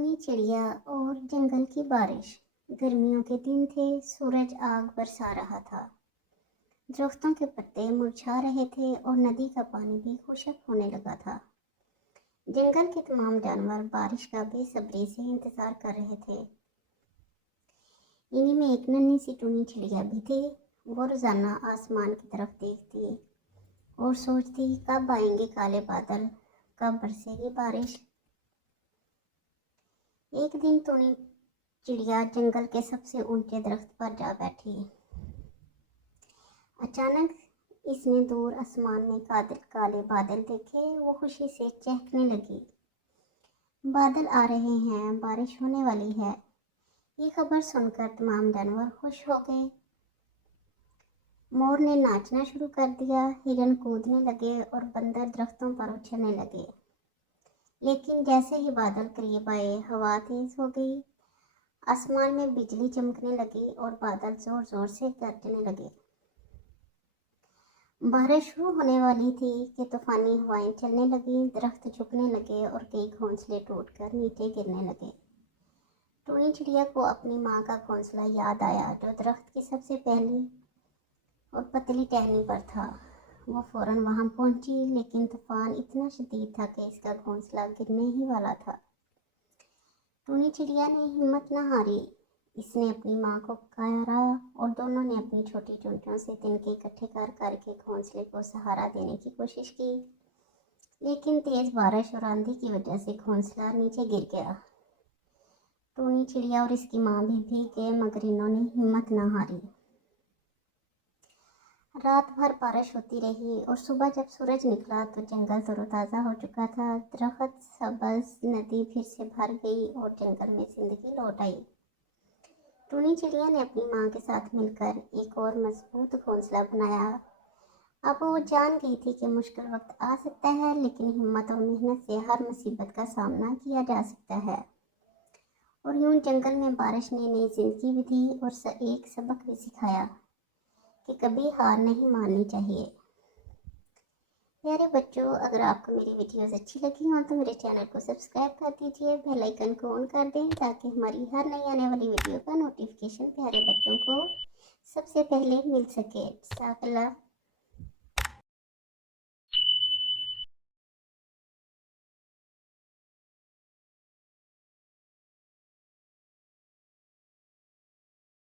टूनी चिड़िया और जंगल की बारिश। गर्मियों के दिन थे, सूरज आग बरसा रहा था। दरख्तों के पत्ते मुरझा रहे थे और नदी का पानी भी खुशक होने लगा था। जंगल के तमाम जानवर बारिश का बेसब्री से इंतजार कर रहे थे। इन्हीं में एक नन्ही सी टूनी चिड़िया भी थी। वो रोजाना आसमान की तरफ देखती और सोचती, कब आएंगे काले बादल, कब बरसेगी बारिश। एक दिन टूनी चिड़िया जंगल के सबसे ऊंचे दरख्त पर जा बैठी। अचानक इसने दूर आसमान में काले बादल देखे। वो खुशी से चहकने लगी। बादल आ रहे हैं, बारिश होने वाली है। ये खबर सुनकर तमाम जानवर खुश हो गए। मोर ने नाचना शुरू कर दिया, हिरन कूदने लगे और बंदर दरख्तों पर उछलने लगे। लेकिन जैसे ही बादल करीब आए, हवा तेज हो गई, आसमान में बिजली चमकने लगी और बादल जोर जोर से गरजने लगे। बारिश शुरू होने वाली थी कि तूफानी हवाएं चलने लगी, दरख्त झुकने लगे और कई घोंसले टूटकर नीचे गिरने लगे। टूनी चिड़िया को अपनी माँ का घोंसला याद आया, जो दरख्त की सबसे पहली और पतली टहनी पर था। वो फौरन वहां पहुंची, लेकिन तूफान इतना शदीद था कि इसका घोंसला गिरने ही वाला था। टूनी चिड़िया ने हिम्मत न हारी। इसने अपनी माँ को पुकारा और दोनों ने अपनी छोटी चोंचों से तिनके इकट्ठे कर करके घोंसले को सहारा देने की कोशिश की। लेकिन तेज बारिश और आंधी की वजह से घोंसला नीचे गिर गया। टूनी चिड़िया और इसकी माँ भी भीग गए, मगर इन्होंने हिम्मत न हारी। रात भर बारिश होती रही और सुबह जब सूरज निकला तो जंगल तरोताज़ा हो चुका था। दरख्त सब्ज, नदी फिर से भर गई और जंगल में जिंदगी लौट आई। टूनी चिड़िया ने अपनी माँ के साथ मिलकर एक और मजबूत घोंसला बनाया। अब वो जान गई थी कि मुश्किल वक्त आ सकता है, लेकिन हिम्मत और मेहनत से हर मुसीबत का सामना किया जा सकता है। और यूं जंगल में बारिश ने नई जिंदगी भी दी और एक सबक भी सिखाया कि कभी हार नहीं माननी चाहिए। प्यारे बच्चों, अगर आपको मेरी वीडियोस अच्छी लगी हो तो मेरे चैनल को सब्सक्राइब कर दीजिए, बेल आइकन को ऑन कर दें ताकि हमारी हर नई आने वाली वीडियो का नोटिफिकेशन प्यारे बच्चों को सबसे पहले मिल सके। जाज़ाकल्लाह।